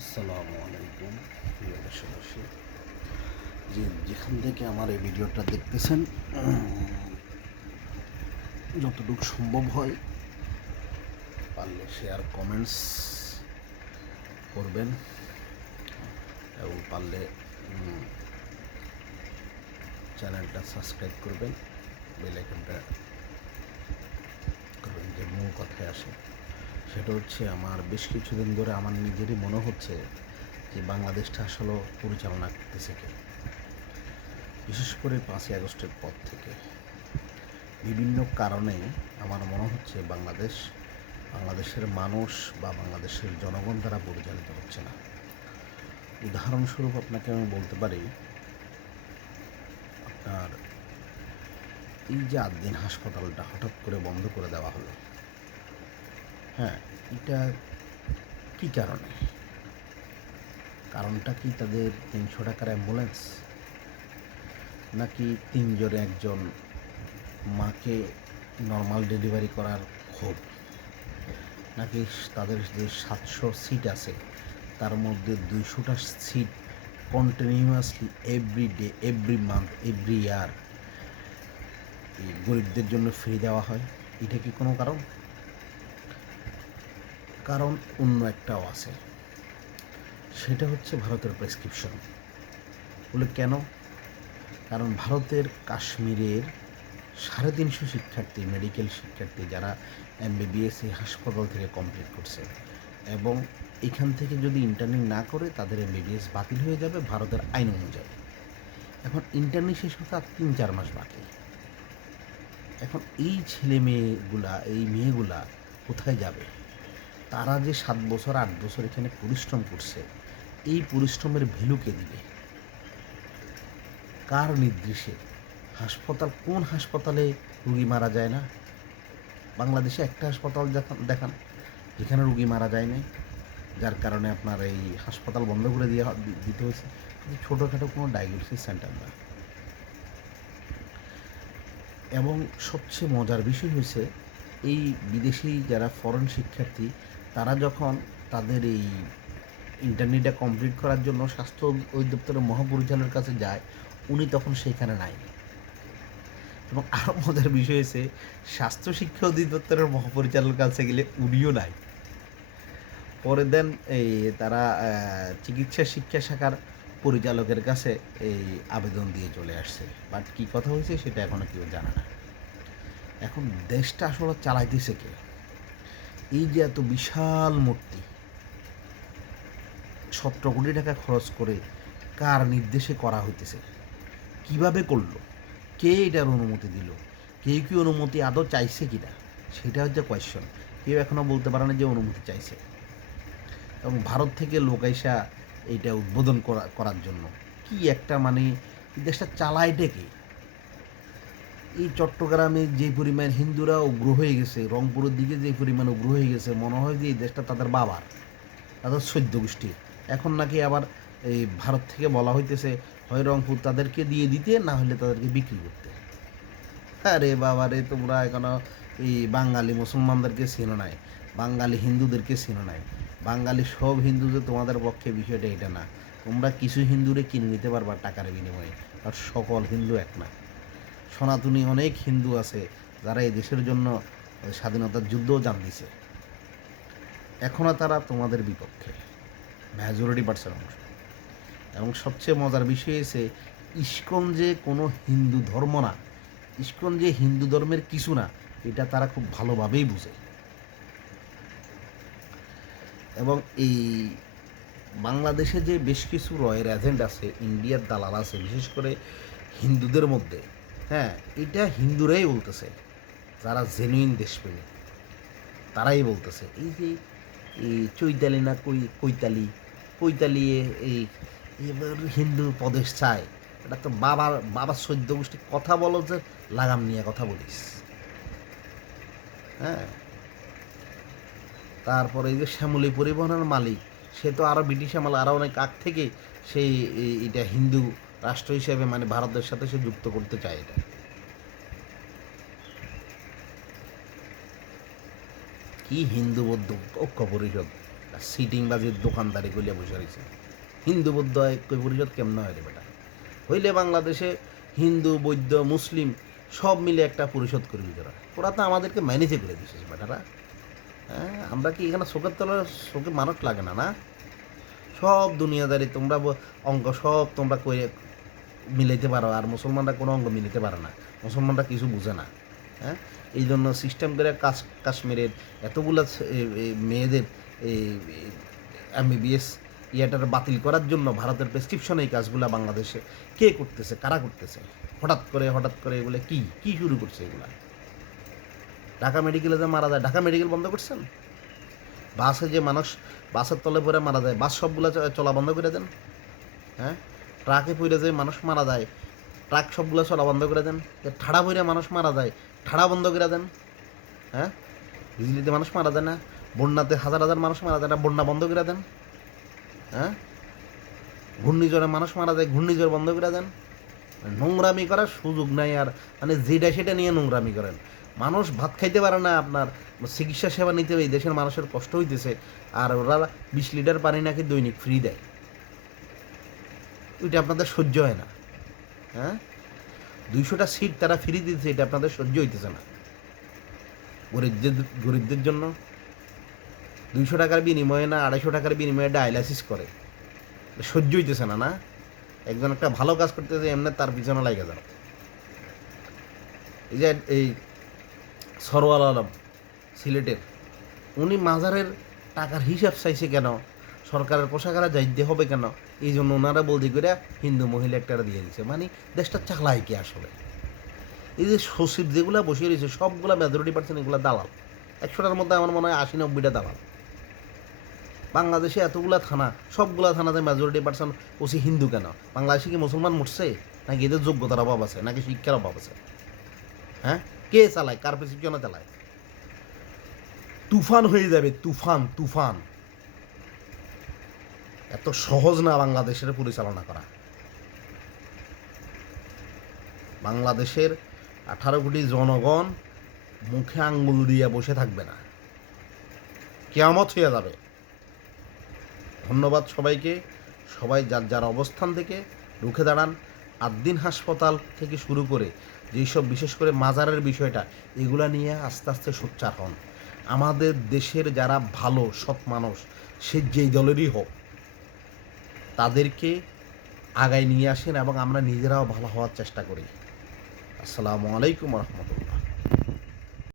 আসসালামু আলাইকুম প্রিয় দেশবাসী, যেখান থেকে আমার এই ভিডিওটা দেখতেছেন, যতটুকু সম্ভব হয় পারলে শেয়ার কমেন্টস করবেন এবং পারলে চ্যানেলটা সাবস্ক্রাইব করবেন, বেল আইকনটা করবেন। যে মূল কথায় আসে সেটা হচ্ছে, আমার বেশ কিছুদিন ধরে আমার নিজেরই মনে হচ্ছে যে বাংলাদেশটা আসলে পরিচালনা করতেছে কে। বিশেষ করে 5ই আগস্টের পর থেকে বিভিন্ন কারণে আমার মনে হচ্ছে বাংলাদেশের মানুষ বা বাংলাদেশের জনগণ দ্বারা পরিচালিত হচ্ছে না। উদাহরণস্বরূপ আপনাকে আমি বলতে পারি, আপনার এই যে 8 দিন হাসপাতালটা হঠাৎ করে বন্ধ করে দেওয়া হলো, হ্যাঁ, এটা কি কারণে? কারণটা কি তাদের 300 টাকার অ্যাম্বুলেন্স, নাকি 3 জনে একজন মাকে নর্মাল ডেলিভারি করার ক্ষোভ, নাকি তাদের যে 700 সিট আছে তার মধ্যে 200টা seat continuously every day, every month, every year এই গরিবদের জন্য ফ্রি দেওয়া হয়? এটা কি কোনো কারণ? কারণ অন্য একটাও আছে, সেটা হচ্ছে ভারতের প্রেসক্রিপশন। বলে কেন? কারণ ভারতের কাশ্মীরের 350 শিক্ষার্থী, মেডিকেল শিক্ষার্থী যারা এমবিবিএস এই হাসপাতাল থেকে কমপ্লিট করছে, এবং এখান থেকে যদি ইন্টার্নি না করে তাদের এমবিবিএস বাতিল হয়ে যাবে ভারতের আইন অনুযায়ী। এখন ইন্টার্নি শেষ হতে আর 3-4 মাস বাকি। এখন এই মেয়েগুলা কোথায় যাবে? তারা যে 7 বছর 8 বছর এখানে পরিশ্রম করছে, এই পরিশ্রমের ভ্যালু কে দিবে? কার নির্দেশে? কোন হাসপাতালে রুগী মারা যায় না? বাংলাদেশে একটা হাসপাতাল দেখান যেখানে রুগী মারা যায় নাই, যার কারণে আপনার এই হাসপাতাল বন্ধ করে দিতে হয়েছে। কিন্তু ছোটোখাটো কোনো ডায়াগনোসিস সেন্টার না। এবং সবচেয়ে মজার বিষয় হয়েছে, এই বিদেশি যারা ফরেন শিক্ষার্থী, তারা যখন তাদের এই ইন্টারনেটটা কমপ্লিট করার জন্য স্বাস্থ্য অধিদপ্তরের মহাপরিচালকের কাছে যায়, উনি তখন সেখানে নাই। এবং আরও মজার বিষয় হয়েছে, স্বাস্থ্য শিক্ষা অধিদপ্তরের মহাপরিচালকের কাছে গেলে উনিও নাই। পরে দেন এই তারা চিকিৎসা শিক্ষা শাখার পরিচালকের কাছে এই আবেদন দিয়ে চলে আসছে। বাট কী কথা হয়েছে সেটা এখনও কেউ জানে না। এখন দেশটা আসলে চালাইতেছে কে? এই যে এত বিশাল মূর্তি 17 কোটি টাকা খরচ করে কার নির্দেশে করা হইতেছে? কিভাবে করলো? কে এটার অনুমতি দিল? কেউ কি অনুমতি আদৌ চাইছে কিনা, সেটা হচ্ছে কোয়েশ্চন। কেউ এখনও বলতে পারে না যে অনুমতি চাইছে। এবং ভারত থেকে লোক আইসা এইটা উদ্বোধন করার জন্য কি একটা, মানে এই দেশটা চালাইটা কে? এই চট্টগ্রামে যে পরিমাণ হিন্দুরা উগ্র হয়ে গেছে, রংপুরের দিকে যে পরিমাণ উগ্র হয়ে গেছে, মনে হয় যে এই দেশটা তাদের বাবার, তাদের 14 গোষ্ঠীর। এখন নাকি আবার এই ভারত থেকে বলা হইতেছে হয় রংপুর তাদেরকে দিয়ে দিতে, না হলে তাদেরকে বিক্রি করতে। আরে বাবা রে, তোমরা এখনো এই বাঙালি মুসলমানদেরকে চিনো নাই, বাঙালি হিন্দুদেরকে চিনো নাই। বাঙালি সব হিন্দু যে তোমাদের পক্ষে, বিষয়টা এটা না। তোমরা কিছু হিন্দুরে কিনে নিতে পারবা টাকার বিনিময়ে, আর সকল হিন্দু এক না। সনাতনী অনেক হিন্দু আছে যারা এই দেশের জন্য স্বাধীনতার যুদ্ধও জান দিছে, এখনও তারা তোমাদের বিপক্ষে, মেজরিটি পার্সেন্ট অংশ। এবং সবচেয়ে মজার বিষয় হয়েছে, ইস্কন যে কোনো হিন্দু ধর্ম না, ইস্কন যে হিন্দু ধর্মের কিছু না, এটা তারা খুব ভালোভাবেই বুঝে। এবং এই বাংলাদেশে যে বেশ কিছু রয়ের এজেন্ট আছে, ইন্ডিয়ার দালাল আছে, বিশেষ করে হিন্দুদের মধ্যে, হ্যাঁ, এটা হিন্দুরাই বলতেছে, যারা জেনুইন দেশপ্রেমী তারাই বলতেছে। এই যে এই চৈতালি না কৈতালি কৈতালি এই এবার হিন্দু প্রদেশ চায়, এটা তো বাবার 14 গোষ্ঠী। কথা বলো যে লাগাম নিয়ে কথা বলিস, হ্যাঁ। তারপরে এই যে শ্যামলী পরিবহনের মালিক, সে তো আরও ব্রিটিশ আমল, আরও অনেক আগ থেকে সেই এটা হিন্দু রাষ্ট্র হিসেবে, মানে ভারতের সাথে সে যুক্ত করতে চায়। এটা কি হিন্দু বৌদ্ধ ঐক্য পরিষদ, সিটিং বাজির দোকানদারি কইলে বসে রয়েছে। হিন্দু বৌদ্ধ ঐক্য পরিষদ কেমন হয় রে বেটা? হইলে বাংলাদেশে হিন্দু বৌদ্ধ মুসলিম সব মিলে একটা পরিষদ করবি তোরা। ওরা তো আমাদেরকে ম্যানেজে করে দিছিস বেটারা। হ্যাঁ, আমরা কি এখানে চোখের তলার চোখে মানুষ লাগে না? না, সব দুনিয়াদারি তোমরা অঙ্ক সব তোমরা করে মিলাইতে পারো, আর মুসলমানরা কোনো অঙ্গ মিলাইতে পারে না। মুসলমানরা কিছু বুঝে না। হ্যাঁ, এই জন্য সিস্টেম করে কাশ্মীরের এতগুলা মেয়েদের MBBS ইয়াটার বাতিল করার জন্য ভারতের প্রেসক্রিপশন এই কাজগুলো বাংলাদেশে কে করতেছে, কারা করতেছে? হঠাৎ করে এগুলো কি শুরু করছে এগুলা? ঢাকা মেডিকেলে যে মারা যায়, ঢাকা মেডিকেল বন্ধ করছেন? বাসে যে মানুষ বাসের তলে পড়ে মারা যায়, বাস সবগুলো চলা বন্ধ করে দেন। হ্যাঁ, ট্রাকে পড়ে যে মানুষ মারা যায়, ট্রাক সবগুলো চলা বন্ধ করে দেন। ঠাড়া পড়ে মানুষ মারা যায়, ঠাড়া বন্ধ করে দেন। হ্যাঁ, বিজলিতে মানুষ মারা যায় না, বন্যাতে হাজার হাজার মানুষ মারা যায় না, বন্যা বন্ধ করে দেন। হ্যাঁ, ঘূর্ণিঝড়ে মানুষ মারা যায়, ঘূর্ণিঝড় বন্ধ করে দেন। নোংরামি করার সুযোগ নাই। আর মানে যেটা সেটা নিয়ে নোংরামি করেন। মানুষ ভাত খাইতে পারে না, আপনার চিকিৎসা সেবা নিতে এই দেশের মানুষের কষ্ট হইতেছে, আর ওরা 20 লিটার পানি নাকি দৈনিক ফ্রি দেয়। ওইটা আপনাদের সহ্য হয় না? হ্যাঁ, 200টা সিট তারা ফ্রি দিতেছে, এটা আপনাদের সহ্য হইতেছে না? গরিবদের জন্য 200 টাকার বিনিময়ে না 250 টাকার বিনিময়ে ডায়ালাইসিস করে, সহ্য হইতেছে না? না, একজন একটা ভালো কাজ করতেছে এমনি তার পিছনে লাগে যাও। এই যে এই সরওয়াল আলম সিলেটের, উনি মাজারের টাকার হিসাব চাইছে কেন? সরকারের পোশাকারা যাইতে হবে কেন? এই জন্য ওনারা বলতে করে হিন্দু মহিলা একটা দিয়ে দিচ্ছে। মানে দেশটা চালায় কি আসলে? এই যে সচিব যেগুলো বসিয়ে রয়েছে সবগুলা মেজরিটি% এগুলো দালাল। 100টার মধ্যে আমার মনে হয় 80-90টা দালাল। বাংলাদেশে এতগুলা থানা, সবগুলা থানাতে মেজরিটি% ওসি হিন্দু কেন? বাংলাদেশে কি মুসলমান মরছে? নাকি এদের যোগ্যতার অভাব আছে, নাকি শিক্ষার অভাব আছে? হ্যাঁ, কে চালায়? কার প্রেসক্রিপশনে চালায়? তুফান হয়ে যাবে, তুফান। এত সহজ না বাংলাদেশের পরিচালনা করা। বাংলাদেশের 18 কোটি জনগণ মুখে আঙ্গুল দিয়ে বসে থাকবে না, কিয়ামত হয়ে যাবে। ধন্যবাদ সবাইকে। সবাই যার যার অবস্থান থেকে রুখে দাঁড়ান। আদ্দিন হাসপাতাল থেকে শুরু করে যেসব বিশেষ করে মাজারের বিষয়টা, এগুলা নিয়ে আস্তে আস্তে সোচ্চার হন। আমাদের দেশের যারা ভালো সৎ মানুষ, সে যেই দলেরই হোক, তাদেরকে আগায় নিয়ে আসেন এবং আমরা নিজেরাও ভালো হওয়ার চেষ্টা করি। আসসালামু আলাইকুম রহমতুল্লাহ।